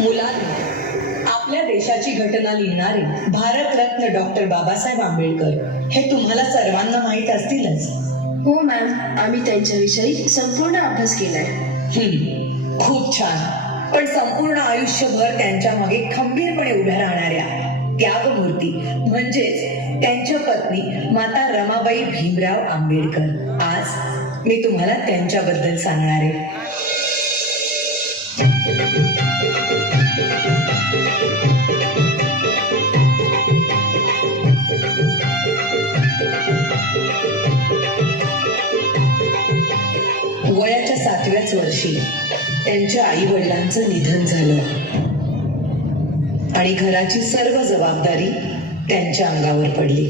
मुलांनो, आपल्या देशाची घटना लिहिणारे भारतरत्न डॉक्टर बाबासाहेब आंबेडकर हे तुम्हाला सर्वांना माहीत असतीलच. हो मॅम, आम्ही त्यांच्याविषयी संपूर्ण अभ्यास केलाय. खूप छान. पण संपूर्ण आयुष्यभर त्यांच्या मागे खंबीरपणे उभ्या राहणाऱ्या त्यागमूर्ती म्हणजेच त्यांच्या पत्नी माता रमाबाई भीमराव आंबेडकर आज मी तुम्हाला त्यांच्याबद्दल सांगणार आहे. वयाच्या 7व्याच वर्षी त्यांच्या आई वडिलांचं निधन झालं आणि घराची सर्व जबाबदारी त्यांच्या अंगावर पडली.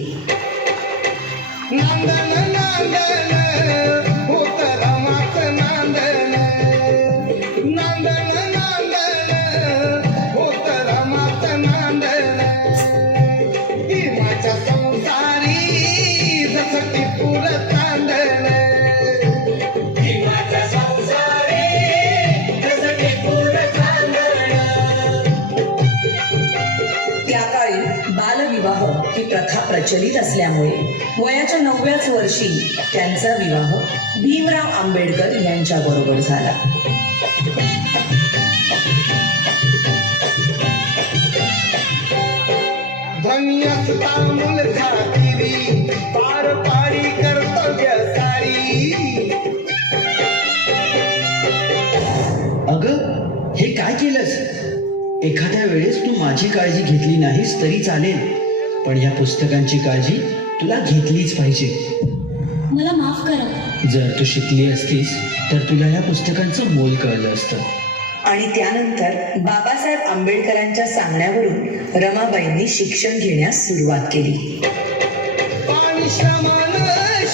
नांदन नांदन होत रमाचं नांदन, नांदन नांदन होत रमाचं नांदन. भीमाच्या संसारी जसं टिपूर चांदन, भीमाच्या संसारी जसं टिपूर चांदन. त्या काळी बालविवाह ही प्रथा प्रचलित असल्यामुळे वयाच्या 9व्याच वर्षी त्यांचा विवाह भीमराव आंबेडकर यांच्या बरोबर झाला. धन्यसुता मूल खातिरी पार पाडी कर्तव्य सारी. अगं, हे काय केलंस? एखाद्या वेळेस तू माझी काळजी घेतली नाहीस तरी चालेल, पण या पुस्तकांची काळजी तुला घेतलीच पाहिजे. मला माफ करा. जर तू शिकली असतीस तर तुला या पुस्तकांचं मोल कळलं असतं. आणि त्यानंतर बाबासाहेब आंबेडकरांच्या सांगण्यावरून रमाबाईंनी शिक्षण घेण्यास सुरुवात केली. पाणी श्रमण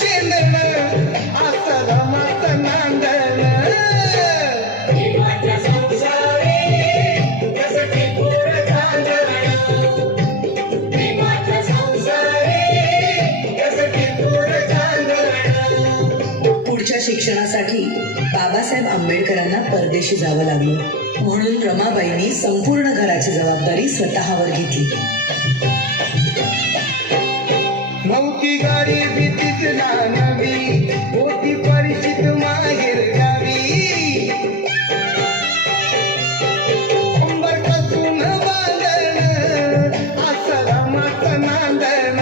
शेंदण असं रमाचं नांदन. भीमाच्या संसारी जसं टिपूर चांदन, भीमाच्या संसारी जसं टिपूर चांदन. पुढच्या शिक्षणासाठी बाबासाहेब आंबेडकरांना परदेशी जावं लागलं. म्हणून रमाबाईंनी संपूर्ण घराची जबाबदारी स्वतःवर घेतली. नौकी गाडी भीतीच ना नवी होती परिचित माहेर गावी. अंबर कसून बांधण असं रमाचं नांदन.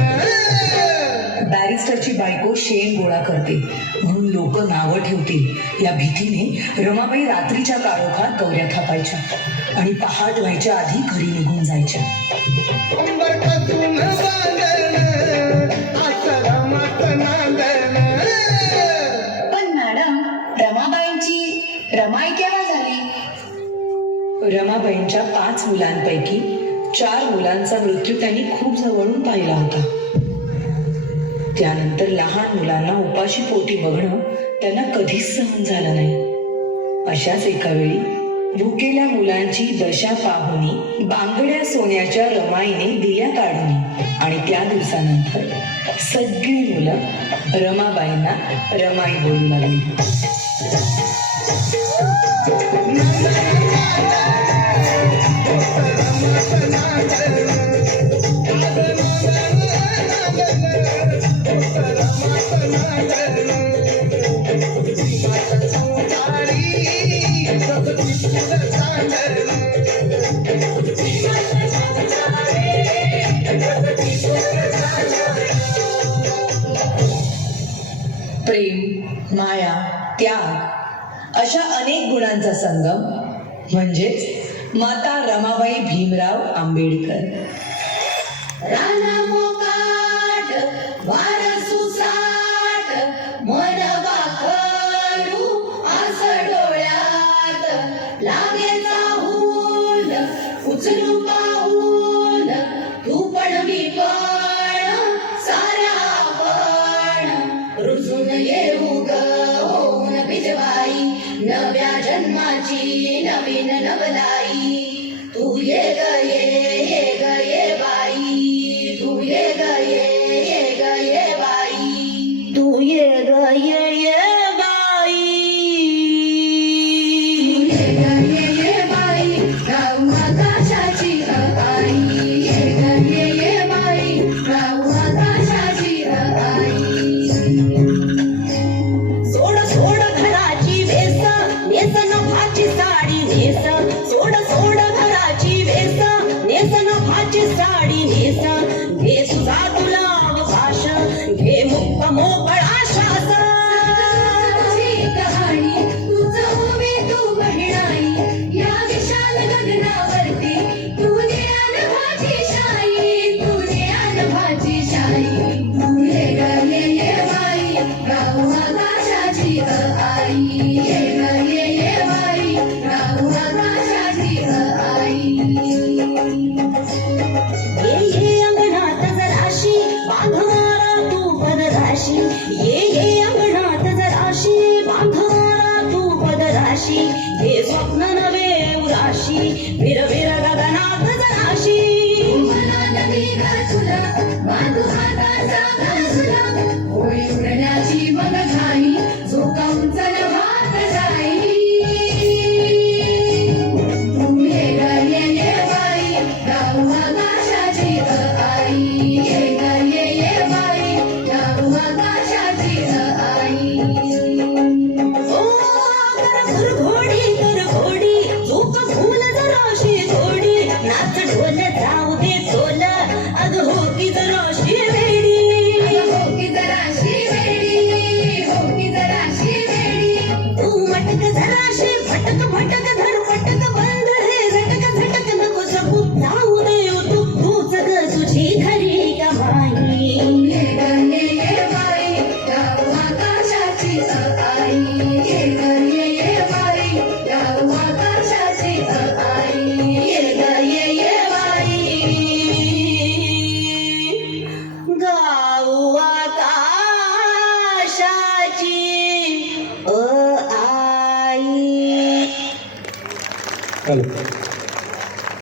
बॅरिस्टरची बायको शेण गोळा करते म्हणून लोक नावं ठेवतील या भीतीने रमाबाई रात्रीच्या काळोखात गौऱ्या थापायच्या आणि पहाट व्हायच्या आधी घरी निघून जायच्या. अंबर कसून बांधण असं रमाचं नांदन. पण मॅडम, रमाबाईंची रमाई केव्हा झाली? रमाबाईंच्या 5 मुलांपैकी 4 मुलांचा मृत्यू त्यांनी खूप जवळून पाहिला होता. त्यानंतर लहान मुलांना उपाशी पोटी बघणं त्यांना कधीच सहन झालं नाही. अशाच एका वेळी भुकेल्या मुलांची दशा पाहुनी बांगड्या सोन्याच्या रमाईने दिल्या काढून आणि त्या दिवसानंतर सगळी मुलं रमाबाईंना रमाई बोलू लागली. प्रेम, माया, त्याग अशा अनेक गुणांचा संगम म्हणजेच माता रमाबाई भीमराव आंबेडकर. राना मोकाट वार सुसाट मन वाखडू आस डोळ्यात लागे चाहूल उचलू पाऊल तू पण मी पण साऱ्या आपण रुजून येऊ ग होऊन भिजवाई नव्या जन्माची नवीन नवलाई. तू ये ग ये ग ये बाई, तू ये ग ये बाई, तू ये ग ये बाई, तू ये ग ये बाई. जराशी फिर फिर गगनात जराशी मला नदी तुला बांधू हाताचा घासला होळी उडण्याची मग घाई झोकावून चल भात जाई तू ये बाई गाऊ आकाशाची आई ये बाई गाऊ आकाशाची आई ओ कर घोडी झोप फुल जराशी थोडी नाच ढोल जाऊ दे तोल अग हो की जराशी वेडी तू मटक जराशी फटक फटक धर पटक बंद रे झटक नको सकू जाऊ दे तू तूच ग तुझी खरी कमाई ये बाई गाऊ आकाशाची आई ये बाई गाऊ आकाशाची आई ये बाई गाऊ आकाशाची आई चालू